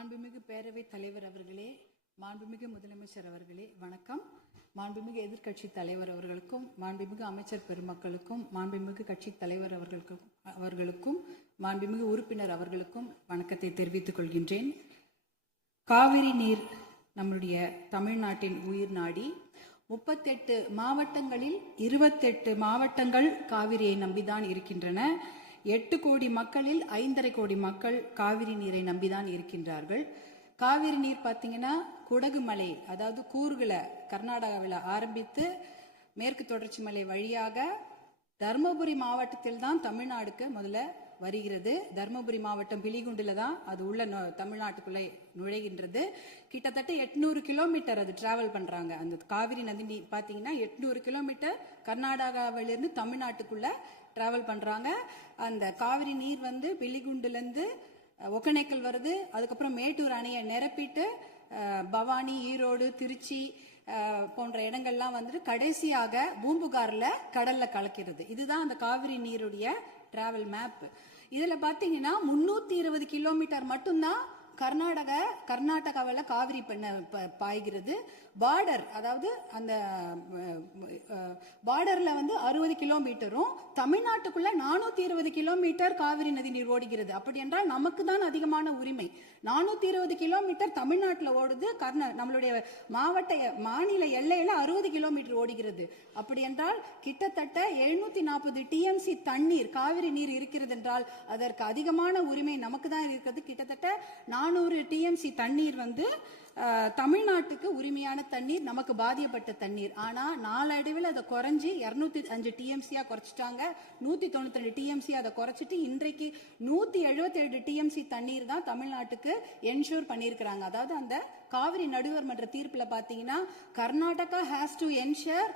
மாண்புமிகு பேரவைத் தலைவர் அவர்களே, மாண்புமிகு முதலமைச்சர் அவர்களே வணக்கம். மாண்புமிகு எதிர்க்கட்சி தலைவர் அவர்களுக்கும், மாண்புமிகு அமைச்சர் பெருமக்களுக்கும், மாண்புமிகு கட்சி தலைவர் அவர்களுக்கும் மாண்புமிகு உறுப்பினர் அவர்களுக்கும் வணக்கத்தை தெரிவித்துக் கொள்கின்றேன். காவிரி நீர் நம்முடைய தமிழ்நாட்டின் உயிர் நாடி. 38 மாவட்டங்களில் 28 மாவட்டங்கள் காவிரியை நம்பிதான் இருக்கின்றன. 8 கோடி மக்களில் 5.5 கோடி மக்கள் காவிரி நீரை நம்பிதான் இருக்கின்றார்கள். காவிரி நீர் பார்த்தீங்கன்னா குடகு மலை, அதாவது கூர்குல கர்நாடகாவில் ஆரம்பித்து மேற்கு தொடர்ச்சி மலை வழியாக தர்மபுரி மாவட்டத்தில் தான் தமிழ்நாடுக்கு முதல்ல வருகிறது. தர்மபுரி மாவட்டம் பிலிகுண்டில தான் அது உள்ள தமிழ்நாட்டுக்குள்ளே நுழைகின்றது. கிட்டத்தட்ட 800 கிலோமீட்டர் அது டிராவல் பண்றாங்க. அந்த காவிரி நதி பார்த்தீங்கன்னா 800 கிலோமீட்டர் கர்நாடகாவிலிருந்து தமிழ்நாட்டுக்குள்ள டிராவல் பண்றாங்க. அந்த காவிரி நீர் வந்து பிலிகுண்டுலேருந்து ஒகேனக்கல் வருது. அதுக்கப்புறம் மேட்டூர் அணையை நிரப்பிட்டு பவானி, ஈரோடு, திருச்சி போன்ற இடங்கள்லாம் வந்துட்டு கடைசியாக பூம்புகார்ல கடல்ல கலக்கிறது. இதுதான் அந்த காவிரி நீருடைய டிராவல் மேப். இதுல பாத்தீங்கன்னா 320 கிலோமீட்டர் மட்டும்தான் கர்நாடகாவில் காவிரி பாய்கிறது. பார்டர், அதாவது அந்த பார்டர்ல வந்து 60 கிலோமீட்டரும் தமிழ்நாட்டுக்குள்ள 420 கிலோமீட்டர் காவிரி நதி நீர் ஓடுகிறது. அப்படி என்றால் நமக்கு தான் அதிகமான உரிமை. 420 கிலோமீட்டர் தமிழ்நாட்டில் ஓடுது. நம்மளுடைய மாநில எல்லையில 60 கிலோமீட்டர் ஓடுகிறது. அப்படி என்றால் கிட்டத்தட்ட 740 டிஎம்சி தண்ணீர், காவிரி நீர் இருக்கிறது என்றால் அதற்கு அதிகமான உரிமை நமக்கு தான் இருக்கிறது. கிட்டத்தட்ட 400 டிஎம்சி தண்ணீர் வந்து தமிழ்நாட்டுக்கு உரிமையான தண்ணீர், நமக்கு பாதிக்கப்பட்ட தண்ணீர். ஆனா நாளடைவில் அதை குறைஞ்சி 205 டிஎம்சியா குறைச்சிட்டாங்க. 192 டிஎம்சி அதை குறைச்சிட்டு இன்றைக்கு 177 டிஎம்சி தண்ணீர் தான் தமிழ்நாட்டுக்கு என்ஷூர் பண்ணியிருக்கிறாங்க. அதாவது அந்த காவிரி நடுவர் மன்ற தீர்ப்புல பாத்தீங்கன்னா Karnataka has to ensure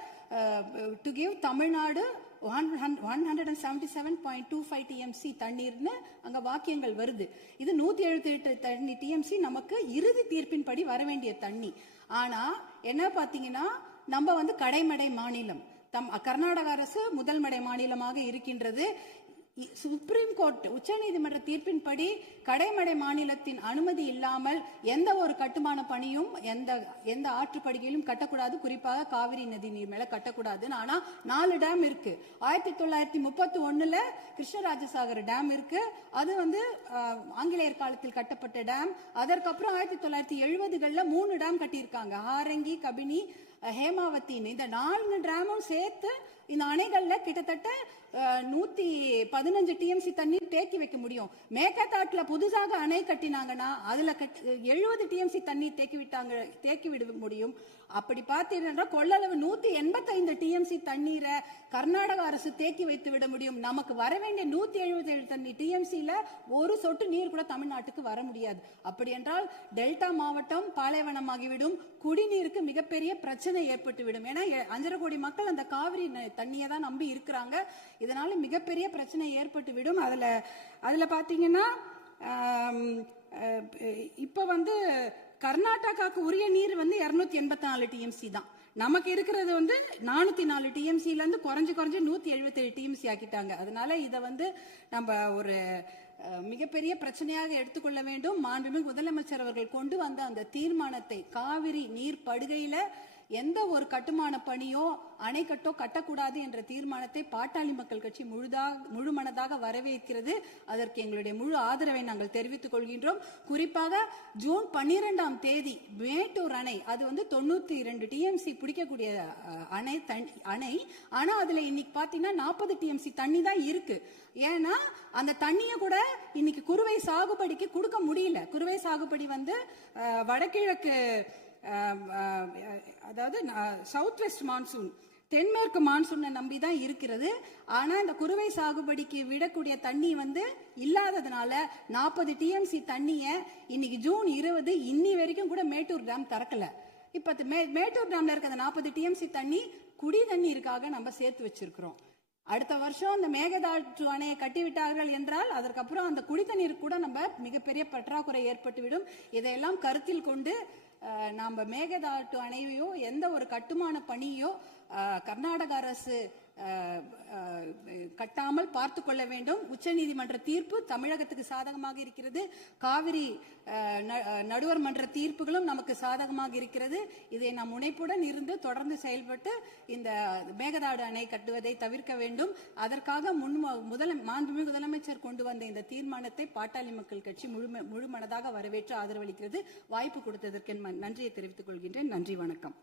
to give Tamil Nadu 177.25 TMC தண்ணீர்னு அங்க வாக்கியங்கள் வருது. இது 178 டிஎம்சி நமக்கு இறுதி தீர்ப்பின் படி வர வேண்டிய தண்ணி. ஆனா என்ன பாத்தீங்கன்னா நம்ம வந்து கடைமடை மாநிலம். கர்நாடக அரசு முதல்மடை மாநிலமாக இருக்கின்றது. சுப்ரீம் கோர்ட், உச்சநீதிமன்ற தீர்ப்பின்படி கடைமடை மாநிலத்தின் அனுமதி இல்லாமல் எந்த ஒரு கட்டுமான பணியும் எந்த ஆற்றுப்படுகையிலும் கட்டக்கூடாது. குறிப்பாக காவிரி நதி நீர் மேல கட்டக்கூடாது. ஆனா 4 டேம் இருக்கு. 1931 கிருஷ்ணராஜசாகர் டேம் இருக்கு. அது வந்து ஆங்கிலேயர் காலத்தில் கட்டப்பட்ட டேம். அதற்கப்புறம் 1970களில் 3 டேம் கட்டியிருக்காங்க. ஹாரங்கி, கபினி, ஹேமாவத்தின்னு. இந்த 4 டேமும் சேர்த்து இந்த அணைகள்ல கிட்டத்தட்ட 115 டிஎம்சி தண்ணீர் தேக்கி வைக்க முடியும். மேகதாட்டுல புதுசாக அணை கட்டினாங்கன்னா அதுல 70 டிஎம்சி தண்ணீர் தேக்கி விட முடியும். அப்படி பார்த்தீங்கன்னா கொள்ளளவு 185 டிஎம்சி தண்ணீரை கர்நாடக அரசு தேக்கி வைத்து விட முடியும். நமக்கு வர வேண்டிய 177 டிஎம்சில ஒரு சொட்டு நீர் கூட தமிழ்நாட்டுக்கு வர முடியாது. அப்படி என்றால் டெல்டா மாவட்டம் பாலைவனமாகிவிடும். குடிநீருக்கு மிகப்பெரிய பிரச்சனை ஏற்பட்டுவிடும். ஏன்னா 5.5 கோடி மக்கள் அந்த காவிரி தண்ணியை தான் நம்பி இருக்கிறாங்க. இதனால மிகப்பெரிய பிரச்சனை ஏற்பட்டுவிடும். அதுல பாத்தீங்கன்னா இப்ப வந்து கர்நாடகாவுக்கு உரிய நீர் வந்து 284 டிஎம்சி தான். நமக்கு இருக்கிறது வந்து 404 டிஎம்சில இருந்து குறைஞ்சு 177 டிஎம்சி ஆக்கிட்டாங்க. அதனால இதை வந்து நம்ம ஒரு மிகப்பெரிய பிரச்சனையாக எடுத்துக்கொள்ள வேண்டும். மாண்புமிகு முதலமைச்சர் அவர்கள் கொண்டு வந்த அந்த தீர்மானத்தை, காவிரி நீர் படுகையில எந்த ஒரு கட்டுமான பணியோ அணைக்கட்டோ கட்டக்கூடாது என்ற தீர்மானத்தை பாட்டாளி மக்கள் கட்சி முழுமனதாக வரவேற்கிறது. அதற்கு எங்களுடைய முழு ஆதரவை நாங்கள் தெரிவித்துக் கொள்கின்றோம். குறிப்பாக ஜூன் 12ஆம் தேதி மேட்டூர் அணை, அது வந்து 92 டிஎம்சி பிடிக்கக்கூடிய அணை. ஆனா அதுல இன்னைக்கு பாத்தீங்கன்னா 40 டிஎம்சி தண்ணி தான் இருக்கு. ஏன்னா அந்த தண்ணியை கூட இன்னைக்கு குறுவை சாகுபடிக்கு கொடுக்க முடியல. குறுவை சாகுபடி வந்து வடகிழக்கு, அதாவது சவுத் வெஸ்ட் மான்சூன், தென்மேற்கு மான்சூனை நம்பி தான் இருக்கிறது. ஆனா இந்த குறுவை சாகுபடிக்கு விடக்கூடிய தண்ணி வந்து இல்லாததுனால 40 டிஎம்சி தண்ணிய இன்னைக்கு ஜூன் 20 இன்னி வரைக்கும் கூட மேட்டூர் டேம் திறக்கல. இப்ப மேட்டூர் டேம்ல இருக்கிற 40 டிஎம்சி தண்ணி குடி தண்ணீருக்காக நம்ம சேர்த்து வச்சிருக்கிறோம். அடுத்த வருஷம் அந்த மேகதாட்டு அணையை கட்டிவிட்டார்கள் என்றால் அதற்கப்புறம் அந்த குடித்தண்ணீர் கூட நம்ம மிகப்பெரிய பற்றாக்குறை ஏற்பட்டுவிடும். இதையெல்லாம் கருத்தில் கொண்டு நம்ம மேகதாட்டு அணையோ எந்த ஒரு கட்டுமான பணியோ கர்நாடக அரசு கட்டாமல் பார்த்து கொள்ள வேண்டும். உச்சநீதிமன்ற தீர்ப்பு தமிழகத்துக்கு சாதகமாக இருக்கிறது. காவிரி நடுவர் மன்ற தீர்ப்புகளும் நமக்கு சாதகமாக இருக்கிறது. இதை நாம் முனைப்புடன் இருந்து தொடர்ந்து செயல்பட்டு இந்த மேகதாடு அணை கட்டுவதை தவிர்க்க வேண்டும். அதற்காக மாண்புமிகு முதலமைச்சர் கொண்டு வந்த இந்த தீர்மானத்தை பாட்டாளி மக்கள் கட்சி முழு மனதாக வரவேற்று ஆதரவளிக்கிறது. வாய்ப்பு கொடுத்ததற்கு நன்றியை தெரிவித்துக் கொள்கின்றேன். நன்றி, வணக்கம்.